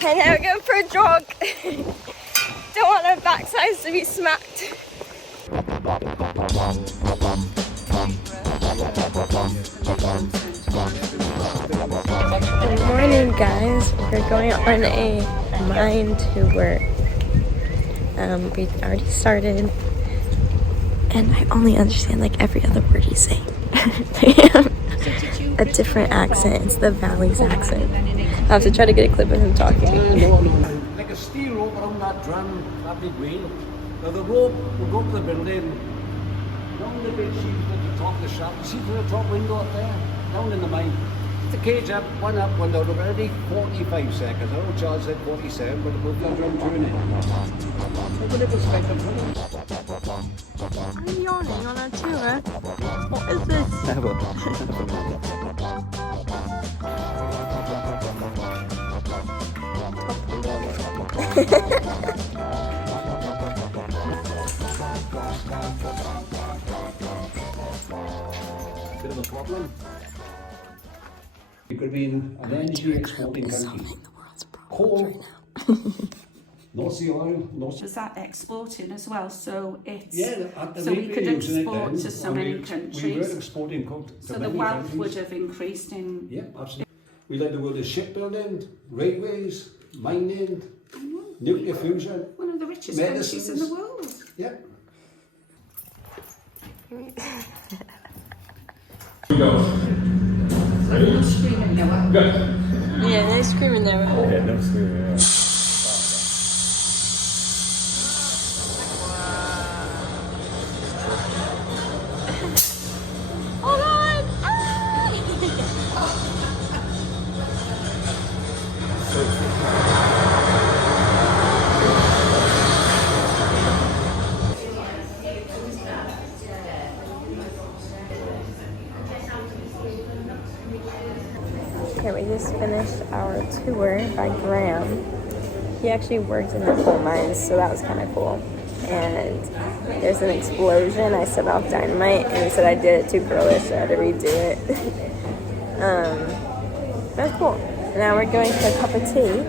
And now we're going for a jog. Don't want our backsides to be smacked. Good morning, guys. We're going on a mine tour. We already started, and I only understand like every other word he's saying. A different accent. It's the Valley's accent. I have to try to get a clip of him talking. Like a steel rope around that drum, that big wheel. Now the rope will go up the building, down the big sheet at the top of the shop. See to the top window up there, down in the mine. The cage up, one down, already 45 seconds. I know Charles said 47, but above that drum turning. Look at the perspective. I'm yawning on a tour. What is this? Never. Bit of a problem. We could be in an energy exporting country. Coal, North Sea oil, Was that exporting as well? So it's at so we could export to so many We were countries. exporting coal to So the many wealth countries. would have increased in. Yeah, absolutely. We led the world in shipbuilding, railways, mining, nuclear fusion. One of the richest Medicines. countries in the world. Yeah. No screaming, Noah. Yeah, they're screaming there. Yeah, no screaming. Yeah. Hold on! Okay, we just finished our tour by Graham. He actually worked in the coal mines, so that was kind of cool. And there's an explosion. I set off dynamite, and he said I did it too girlish, so I had to redo it. That's cool. Now we're going for a cup of tea.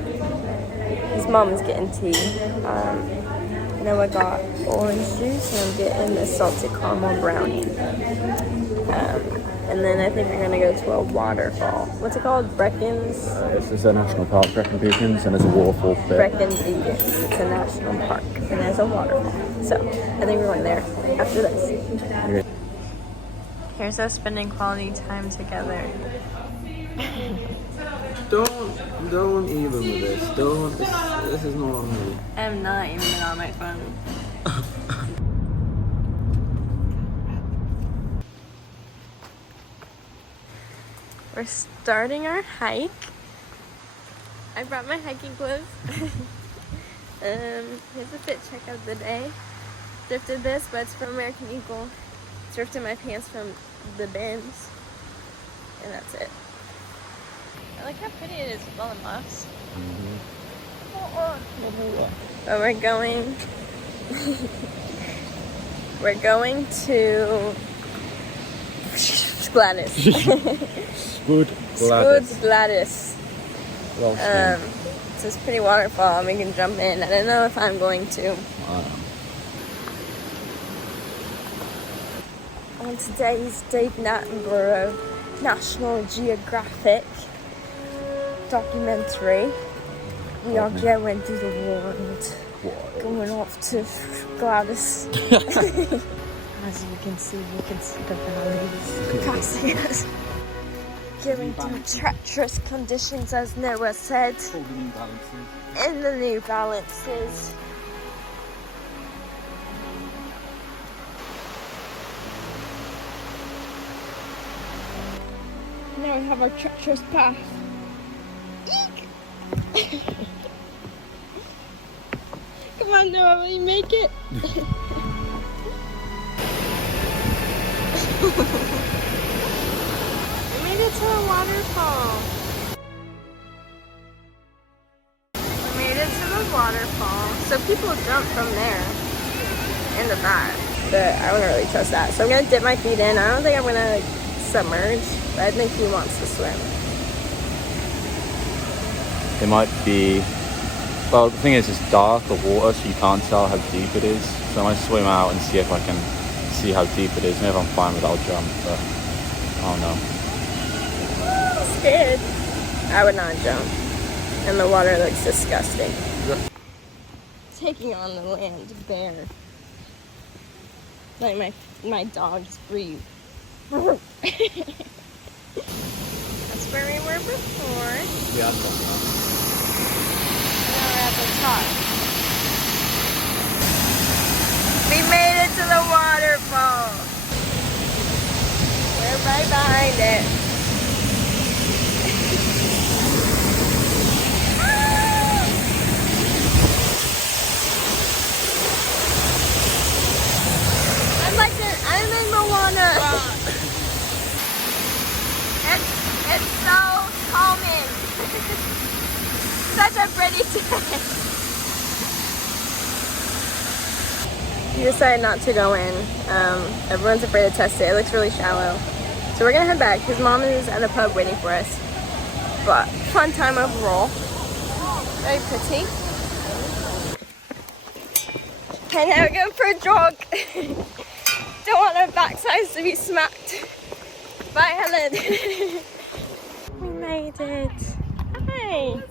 His mom's getting tea. Noah got orange juice, and I'm getting the salted caramel brownie. And then I think we're gonna go to a waterfall. What's it called? Brecons? This is a national park, Brecon Beacons, and there's a waterfall there. Brecon Beacons. It's a national park, and there's a waterfall. So I think we're going there after this. Okay. Here's us spending quality time together. Don't even with this. This is not on me. I'm not even on my phone. We're starting our hike. I brought my hiking clothes. Here's the fit check of the day. Thrifted this, but it's from American Eagle. Thrifted my pants from the bins. And that's it. I like how pretty it is with all the moss. But we're going to Gladys. Gladys. Well, So it's a pretty waterfall and we can jump in. I don't know if I'm going to. On today's Dave Attenborough National Geographic documentary, we are going through the world. Going off to Gladys. As you can see the valleys passing us. Going through treacherous conditions, as Noah said. In the New Balances. Now we have our treacherous path. Eek! Come on, Noah, will you make it? We made it to a waterfall. We made it to the waterfall. So people jump from there in the back. But I don't really trust that. So I'm gonna dip my feet in. I don't think I'm gonna submerge, but I think he wants to swim. it might be Well, the thing is, it's dark, the water, so you can't tell how deep it is. So I might swim out and see if I can see how deep it is. And if I'm fine with it, I'll jump, but I don't know. Scared. I would not jump. And the water looks disgusting. Taking on the land bear. Like my dogs breathe. That's where we were before. Yeah, Now we're at the top. We made it to the waterfall. We're right behind it. I'm in Moana. It's so calming. Such a pretty day. We decided not to go in. Everyone's afraid to test it. It looks really shallow. So we're gonna head back because Mom is at the pub waiting for us. But fun time overall. Very pretty. And now we're going for a jog. Don't want our backsides to be smacked by Helen. We made it. Hi.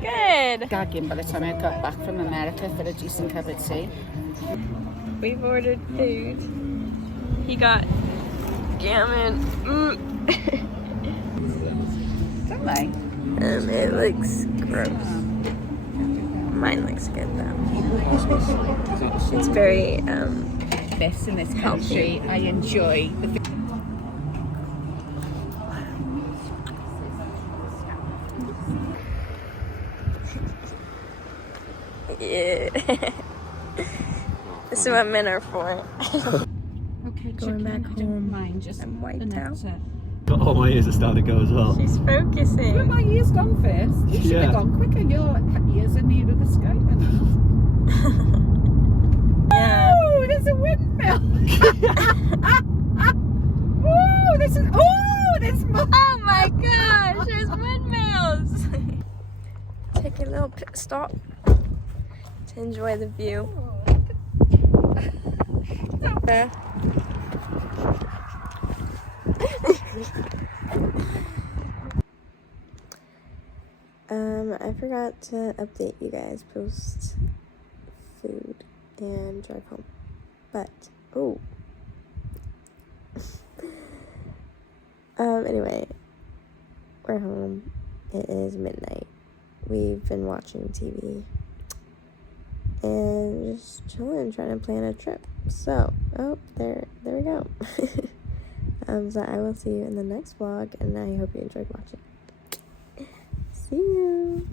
Good. Gagging by the time I got back from America for a decent cup of tea. We've ordered food. He got gammon. Don't they? It looks gross. Mine looks good though. It's very This in this country, I enjoy the yeah. This is what men are for. Okay, Going back home. Mind, just I'm wiped out. Oh, my ears are starting to go as well. She's focusing. Well, my ears gone first. You should have gone quicker. Your ears are near the sky. Yeah. Oh, there's a windmill. Oh, this is. Oh, there's more. Oh my gosh, there's windmills. Take a little pit stop to enjoy the view. There. I forgot to update you guys post food and drive home, but anyway, we're home. It is midnight. We've been watching TV and just chilling, trying to plan a trip. So, there we go. So I will see you in the next vlog, and I hope you enjoyed watching. See you.